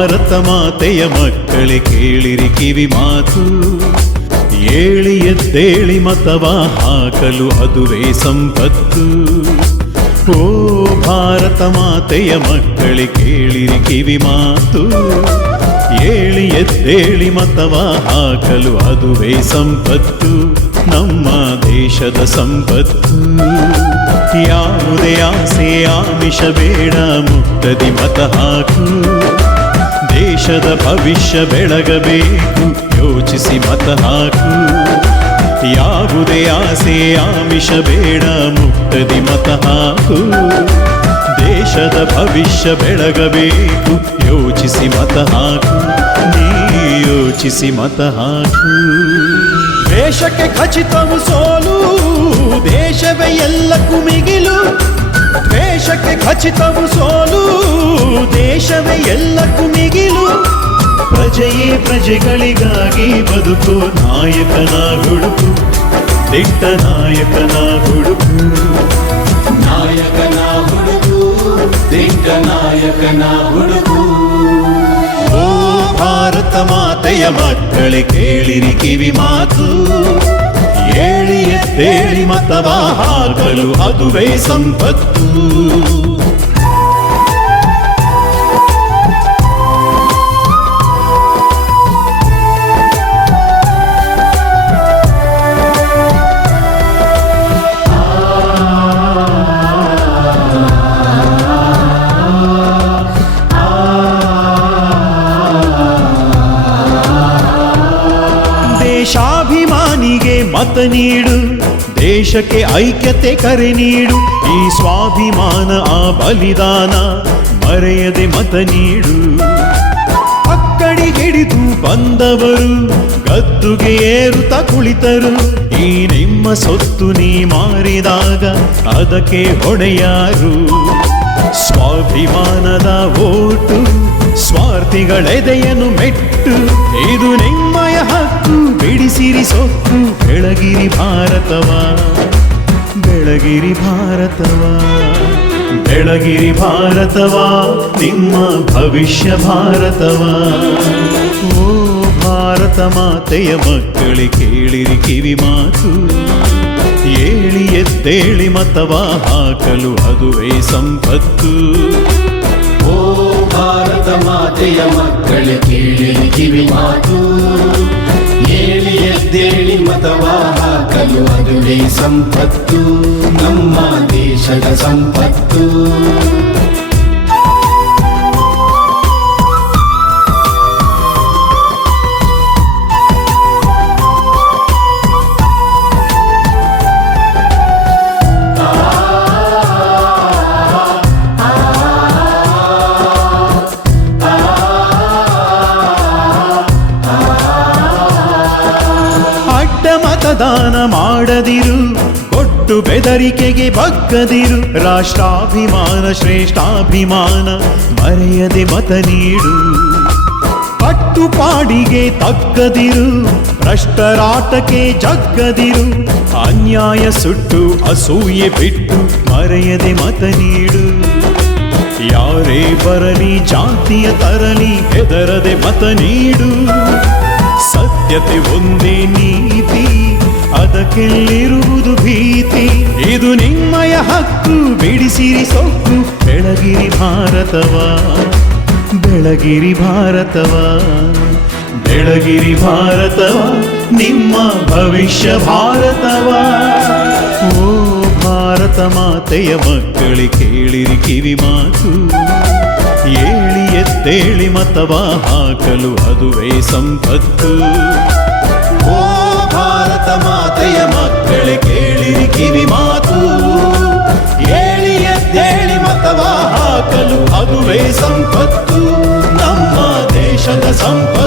ಭಾರತ ಮಾತೆಯ ಮಕ್ಕಳೇ ಕೇಳಿರಿ ಕಿವಿ ಮಾತು, ಏಳಿ ಎದ್ದೇಳಿ ಮತವ ಹಾಕಲು ಅದುವೇ ಸಂಪತ್ತು. ಓ ಭಾರತ ಮಾತೆಯ ಮಕ್ಕಳೇ ಕೇಳಿರಿ ಕಿವಿ ಮಾತು, ಏಳಿ ಎದ್ದೇಳಿ ಮತವ ಹಾಕಲು ಅದುವೇ ಸಂಪತ್ತು, ನಮ್ಮ ದೇಶದ ಸಂಪತ್ತು. ಯಾವುದೇ ಆಸೆ ಆಮಿಷ ಬೇಡ, ಮುಕ್ತದಿ ಮತ ಹಾಕು, ದೇಶದ ಭವಿಷ್ಯ ಬೆಳಗಬೇಕು, ಯೋಚಿಸಿ ಮತ ಹಾಕು. ಯಾವುದೇ ಆಸೆ ಆಮಿಷ ಬೇಡ, ಮುಕ್ತದಿ ಮತ ಹಾಕು, ದೇಶದ ಭವಿಷ್ಯ ಬೆಳಗಬೇಕು, ಯೋಚಿಸಿ ಮತ ಹಾಕು, ನೀ ಯೋಚಿಸಿ ಮತ ಹಾಕು. ದೇಶಕ್ಕೆ ಖಚಿತವು ಸೋಲು, ದೇಶವೇ ಎಲ್ಲಕ್ಕೂ ಮಿಗಿಲು. ದೇಶಕ್ಕೆ ಖಚಿತವು ಸೋಲು, ದೇಶವೇ ಎಲ್ಲಕ್ಕೂ ಮಿಗಿಲು. ಪ್ರಜೆಯೇ ಪ್ರಜೆಗಳಿಗಾಗಿ ಬದುಕು, ನಾಯಕನ ಹುಡುಕು, ದಿಟ್ಟ ನಾಯಕನ ಹುಡುಕು. ನಾಯಕನ ಹುಡುಕು, ದಿಟ್ಟ ನಾಯಕನ ಹುಡುಕು. ಓ ಭಾರತ ಮಾತೆಯ ಮಕ್ಕಳೇ ಕೇಳಿರಿ ಕಿವಿ ಮಾತು, ಏಳಿ ಎದ್ದೇಳಿ ಮತವ ಹಾಕಲು ಅದುವೇ ಸಂಪತ್ತು. ದೇಶಾಭಿಮಾನಿಗೆ ಮತ ನೀಡು, ದೇಶಕ್ಕೆ ಐಕ್ಯತೆ ಕರೆ ನೀಡು. ಈ ಸ್ವಾಭಿಮಾನ ಆ ಬಲಿದಾನ ಮರೆಯದೆ ಮತ ನೀಡು. ಅಕ್ಕಡಿ ಹಿಡಿದು ಬಂದವರು ಗದ್ದುಗೆ ಏರುತ್ತ ಕುಳಿತರು. ಈ ನಿಮ್ಮ ಸೊತ್ತು ನೀ ಮಾರಿದಾಗ ಅದಕ್ಕೆ ಹೊಣೆಯಾರು. ಸ್ವಾಭಿಮಾನದ ಓಟು ಸ್ವಾರ್ಥಿಗಳೆದೆಯನ್ನು ಮೆಟ್ಟು, ಇದು ನಿಮ್ಮಯ ಹಕ್ಕು, ಬಿಡಿಸಿರಿ ಸೊಕ್ಕು. ಬೆಳಗಿರಿ ಭಾರತವ, ಬೆಳಗಿರಿ ಭಾರತವ, ಬೆಳಗಿರಿ ಭಾರತವ, ನಿಮ್ಮ ಭವಿಷ್ಯ ಭಾರತವ. ಓ ಭಾರತ ಮಾತೆಯ ಮಕ್ಕಳೇ ಕೇಳಿರಿ ಕಿವಿ ಮಾತು, ಏಳಿ ಎದ್ದೇಳಿ ಮತವ ಹಾಕಲು ಅದುವೇ ಸಂಪತ್ತು. ಓ ಭಾರತ ಮಾತೆಯ ಮಕ್ಕಳೇ ಕೇಳಿರಿ ಕಿವಿ ಮಾತು, ಏಳಿ ಎದ್ದೇಳಿ ಮತವ ಹಾಕಲು ಅದುವೇ ಸಂಪತ್ತು, ನಮ್ಮ ದೇಶದ ಸಂಪತ್ತು. ಮತದಾನ ಮಾಡದಿರು, ಕೊಟ್ಟು ಬೆದರಿಕೆಗೆ ಬಗ್ಗದಿರು. ರಾಷ್ಟ್ರಾಭಿಮಾನ ಶ್ರೇಷ್ಠಾಭಿಮಾನ ಮರೆಯದೆ ಮತ ನೀಡು. ಕಟ್ಟುಪಾಡಿಗೆ ತಕ್ಕದಿರು, ಭ್ರಷ್ಟರಾಟಕ್ಕೆ ಜಗ್ಗದಿರು. ಅನ್ಯಾಯ ಸುಟ್ಟು ಅಸೂಯೆ ಬಿಟ್ಟು ಮರೆಯದೆ ಮತ ನೀಡು. ಯಾರೇ ಬರಲಿ ಜಾತಿಯ ತರಲಿ ಹೆದರದೆ ಮತ ನೀಡು. ಸತ್ಯತೆ ಒಂದೇ ನೀತಿ, ಅದಕ್ಕೆಲ್ಲಿರುವುದು ಭೀತಿ. ಇದು ನಿಮ್ಮಯ ಹಕ್ಕು, ಬಿಡಿಸಿರಿ ಸೊಕ್ಕು. ಬೆಳಗಿರಿ ಭಾರತವ, ಬೆಳಗಿರಿ ಭಾರತವ, ಬೆಳಗಿರಿ ಭಾರತವ, ನಿಮ್ಮ ಭವಿಷ್ಯ ಭಾರತವ. ಓ ಭಾರತ ಮಾತೆಯ ಮಕ್ಕಳೇ ಕೇಳಿರಿ ಕಿವಿ ಮಾತು, ಏಳಿ ಎದ್ದೇಳಿ ಮತವ ಹಾಕಲು ಅದುವೇ ಸಂಪತ್ತು. ಓ ಭಾರತ ಮಾತೆಯ ಮಕ್ಕಳೇ ಕೇಳಿರಿ ಕಿವಿ ಮಾತು, ಏಳಿ ಎದ್ದೇಳಿ ಮತವ ಹಾಕಲು ಅದುವೇ ಸಂಪತ್ತು, ನಮ್ಮ ದೇಶದ ಸಂಪತ್ತು.